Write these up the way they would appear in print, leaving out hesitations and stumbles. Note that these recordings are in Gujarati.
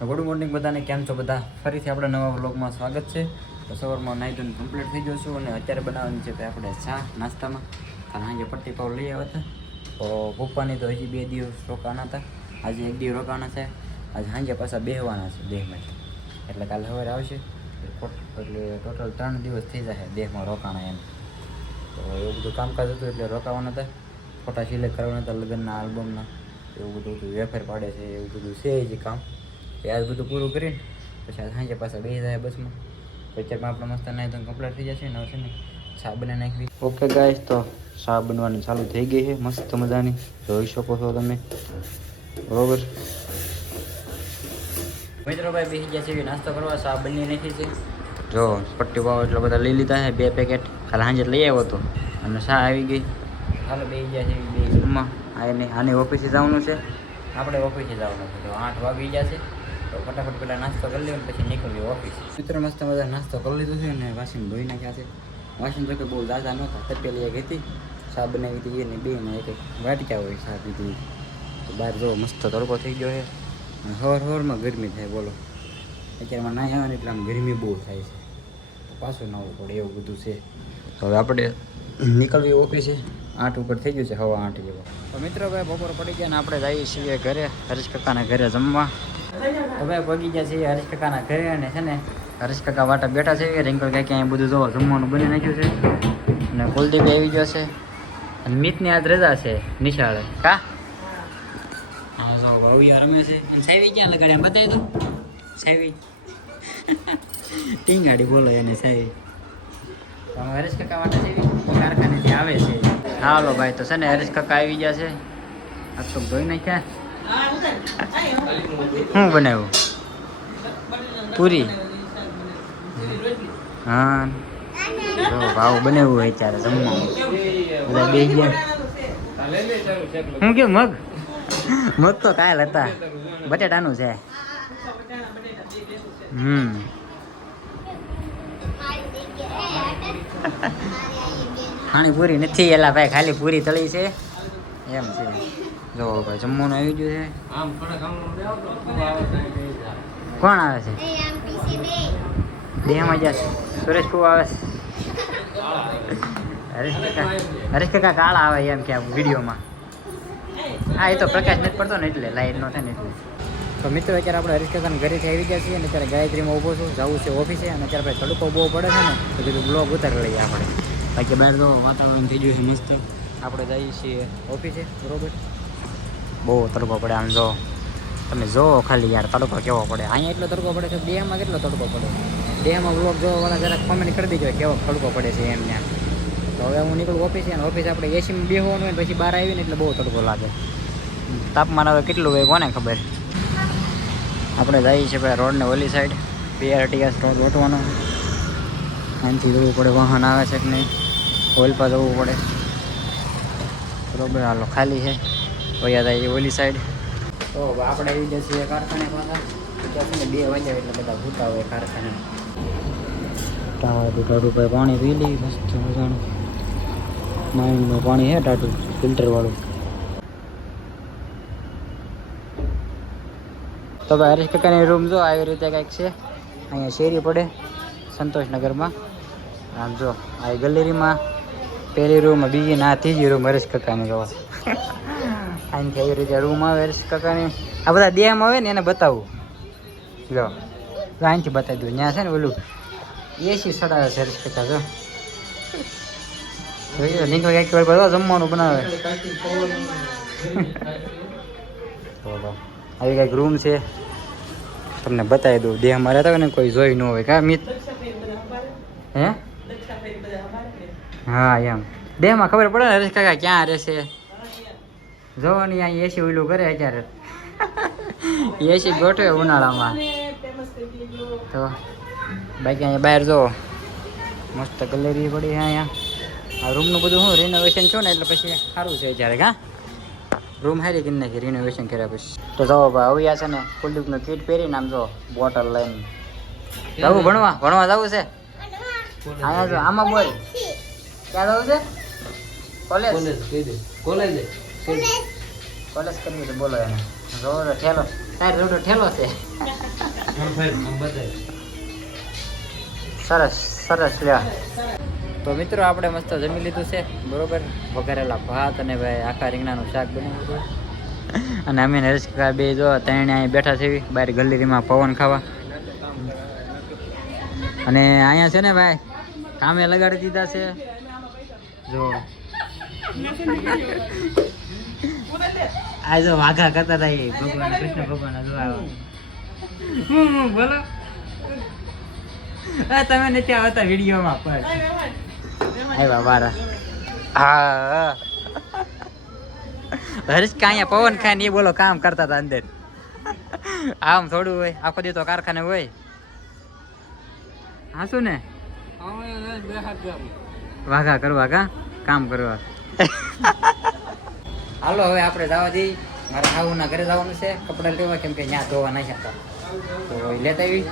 ગુડ મોર્નિંગ બધાને, કેમ છો બધા? ફરીથી આપણે નવા વ્લોગમાં સ્વાગત છે. તો સવારમાં નાઈ ધોઈને કમ્પ્લીટ થઈ ગયો છું અને અત્યારે બનાવવાની છે આપણે ચા નાસ્તામાં. કારણ આજે પટ્ટી પાવ લઈ આવ્યા હતા. તો પપ્પાની તો હજી 2 દિવસ રોકાણા હતા, આજે 1 દિવસ રોકાણા છે. આજે સાંજે પાછા બેહવાના છે દેહમાં, એટલે કાલે સવારે આવશે. એટલે ટોટલ 3 દિવસ થઈ જશે દેહમાં રોકાણા એમ. તો એવું બધું કામકાજ હતું એટલે રોકાવાના હતા. ફોટા સિલેક્ટ કરવાના હતા લગ્નના આલ્બમના, એવું બધું વેફર પાડે છે, એવું બધું છે જે કામ. આજ બધું પૂરું કરીને પછી આજ સાંજે પાછા બેસી જાય બસમાં. અત્યારમાં આપણે મસ્ત નાઈ તો કમ્પ્લીટ થઈ જશે ને હવે છે ને ચા બનાવી નાખવી. ઓકે ગાઈસ, તો ચા બનવાની ચાલુ થઈ ગઈ છે મસ્ત મજાની, જોઈ શકો છો તમે બરોબર. મિત્રો ભાઈ બેસી ગયા છે નાસ્તો કરવા, ચા બની નાખી છે. જો પટ્ટી પાવ એટલા બધા લઈ લીધા છે, 2 પેકેટ કાલે સાંજે લઈ આવ્યો હતો અને ચા આવી ગઈ. હાલો બેસી ગયા છે બે રૂમમાં. આને ઓફિસે જવાનું છે, આપણે ઓફિસે જવાનું છે. તો 8 વાગી ગયા છે. તો ફટાફટ પહેલાં નાસ્તો કરી લઈએ પછી નીકળીએ ઓફિસ. મિત્રો મસ્ત બધા નાસ્તો કરી લીધો છે અને વાસણ ધોઈ નાખ્યા છે. વાસણ તો કે બહુ ઝાઝા નહોતા, તપેલી એક હતી, ચા બનાવી હતી એને 2 ને 1 વાટક્યા હોય ચા પીધી. તો બહાર જો મસ્ત તડકો થઈ ગયો છે અને હવારમાં ગરમી થાય બોલો. અત્યારમાં ના આવે ને એટલે આમ ગરમી બહુ થાય છે, પાછું નાવું પડે એવું બધું છે. તો હવે આપણે નીકળવી ઓફિસે. 8 ઉપર થઈ ગયું છે, 8:15 જેવો. તો મિત્રો ભાઈ બપોર પડી ગયા ને આપણે જઈએ છીએ ઘરે, હરીશ કાકાના ઘરે જમવા. હવે પગી ગયા છીએ હરીશ કાકાના ઘરે અને છે ને હરીશ કાકા વાટા બેઠા છે. રિંકલ કાંઈ ક્યાંય બધું જોવા જમવાનું બની નાખ્યું છે અને કુલદીપ આવી ગયો છે અને મિતની આજ રજા છે નિશાળે. કા હા જો ભાવિયા રમે છે અને સાહેબી ક્યાં લગાડે એમ બતાવી દો. સાહેબી ટીંગાડી બોલો એને સાહેબ. હરીશ કાકા વાટા છે કારખાનેથી આવે છે. હાલો ભાઈ, તો છે ને હરીશ કાકા આવી ગયા છે. આ તો ધોઈ નાખ્યા. શું બનાવ્યું? પૂરી. હા ભાવ બનાવ્યું હોય ત્યારે જમવાનું બધા બે ગયા. શું કે મગ તો કાલ હતા, બટેટાનું છે. પાણીપુરી નથી એલા ભાઈ, ખાલી પૂરી તળી છે એમ છે. જો ભાઈ જમવાનું આવી ગયું છે. કોણ આવે છે? બેમાં જશે સુરેશ કુ આવે છે. હરીશ કાકા કાળા આવે એમ કે વિડીયોમાં. હા એ તો પ્રકાશ નથી પડતો ને એટલે લાઈટ નો થાય ને એટલે. તો મિત્રો અત્યારે આપણે હરીશ કાકાના ઘરેથી આવી ગયા છીએ અને અત્યારે ગાયત્રીમાં ઊભો છું, જવું છે ઓફિસે. અને અત્યારે ભાઈ તડકો બહુ પડે છે ને તો કીધું બ્લોગ ઉતારી લઈએ આપણે. બાકી બહાર તો વાતાવરણ થઈ ગયું છે મસ્ત. આપણે જઈએ છીએ ઓફિસે બરોબર. બહુ તડકો પડે આમ જો તમે જો ખાલી યાર તડકો કેવો પડે. અહીંયા એટલો તડકો પડે છે, દેહમાં કેટલો તડકો પડે. દેહમાં બ્લોગ જોવાવાળા જરાક કોમેન્ટ કરી દીજો કેવો તડકો પડે છે એમ ત્યાં. તો હવે હું નીકળું ઓફિસે અને ઓફિસે આપણે એસીમાં બેસવાનું હોય પછી બહાર આવીને એટલે બહુ તડકો લાગે. તાપમાન હવે કેટલું હોય કોને ખબર. આપણે જઈએ છીએ ભાઈ રોડને ઓલી સાઈડ, BRTS રોડ ઓટવાનો. અહીંથી જવું પડે, વાહન આવે છે કે નહીં, ઓઇલ પર જવું પડે બરોબર. હાલો ખાલી છે, વયા જાય ઓલી સાઈડ. તો આપણે આવી જઈએ છીએ કારખાને પાછા. ત્યાં 2 વાગ્યા એટલે બધા ભૂતા હોય કારખાને. ટાટું ભાઈ પાણી પી લઈ મસ્ત મજાનું. માઇન્ડનું પાણી છે ટાટું ફિલ્ટરવાળું. તો ભાઈ હરીશ કાકાની રૂમ જો આવી રીતે કંઈક છે. અહીંયા શેરી પડે સંતોષનગરમાં. આમ જો આ ગેલેરીમાં પહેલી રૂમ, બીજી ના ત્રીજી રૂમ હરીશ કાકાની જોવા. અહીંથી આવી રીતે રૂમ આવે હરીશ કાકાની. આ બધા દેહમાં આવે ને એને બતાવું. જો અહીંથી બતાવી દઉં. ત્યાં છે ને ઓલું એસી સડાવે છે હરીશ કાકા. જો નીકળ કંઈક બધા જમવાનું બનાવે. આવી કંઈક રૂમ છે, તમને બતાવી દઉં. દેહમાં રહેતા હોય ને કોઈ જોઈ ન હોય કા મિત? હે હા એમ દેહમાં ખબર પડે ને હરીશ કાકા ક્યાં રહેશે. જોવાની અહીં એસી ઓલું કરે અત્યારે. એસી ગોઠવે ઉનાળામાં. તો બાકી અહીંયા બહાર જો મસ્ત ગેલેરી પડી છે. અહીંયા આ રૂમનું બધું શું રિનોવેશન છું ને એટલે પછી સારું છે અત્યારે. કા રૂમ હારી કરી નાખી રિનોવેશન કર્યા પછી. તો જાઓ ભાઈ આવ્યા છે ને કુલદીપનું કીટ પહેરીને આમ જો બોટલ લઈને જવું ભણવા જવું છે. અહીંયા જો આમાં બોલ ક્યાં જવું છે? કોલેજ કરવી છે બોલો એને. જો ઠેલો તારે જોડો ઠેલો છે. સરસ સરસ લ્યા. તો મિત્રો આપણે મસ્ત જમી લીધું છે બરોબર. વઘારેલા ભાત અને ભાઈ આખા રીંગણાનું શાક બનાવ્યું હતું. અને અમે નરેશ કાકા બે જો ત્રણે અહીં બેઠા છે બહાર ગલીમાં પવન ખાવા. અને અહીંયા છે ને ભાઈ કામે લગાડી દીધા છે જો. આ જો વાઘા કરતા હતા એ ભગવાન કૃષ્ણ ભગવાન જો બોલો. તમે નથી આવતા વિડીયોમાં પણ આવ્યા બારા. હા હરીશ કે અહીંયા પવન ખાય ને એ બોલો કામ કરતા હતા અંદર. આમ થોડું હોય આખો દી તો કારખાને હોય. હા શું ને વાઘા કરવા કામ કરવા. હાલો હવે આપણે જવા દઈએ. મારે હાઉના ઘરે જવાનું છે કપડા લેવા કેમ કે ત્યાં ધોવા નાખ્યા હતા તો લેતા આવી.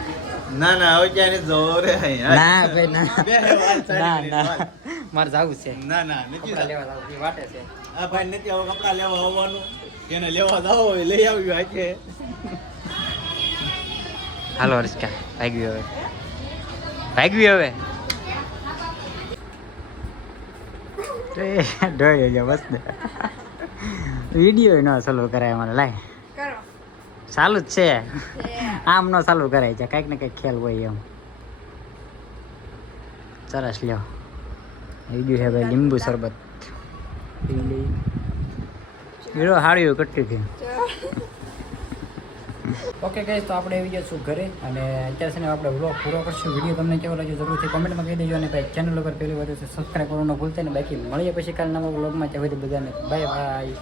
ના હવે ક્યાં જવો રે. ના ભાઈ ના મારે જવું છે. ના નથી કપડા લેવા જવું એ વાટે છે. આ ભાઈ નથી હવે કપડા લેવા આવવાનું. એને લેવા જાવ હોય લઈ આવ્યું આજે. હાલો હર્ષકા ભાગ્યું હવે ડોઈ જા બસ ને વિડીયો ન ચાલુ કરાય મને લાય ચાલુ જ છે આમ ન ચાલુ કરાય છે કંઈક ને કંઈક ખેલ હોય એમ. સરસ લ્યો વિડીયો છે ભાઈ લીંબુ શરબત હીરો હાડ્યું કટકી છે. ઓકે ગાઈસ તો આપણે આવી ગયા છું ઘરે અને અત્યારે છે ને આપણે વ્લોગ પૂરો કરશું. વિડીયો તમને કેવો લાગ્યો જરૂરથી કોમેન્ટમાં કહી દેજો અને ભાઈ ચેનલ ઉપર પહેલી વાર સબસ્ક્રાઈબ કરવાનું ભૂલતા ને. બાકી મળીએ પછી કાલના વ્લોગમાં ત્યાં સુધી બધાને બાય બાય.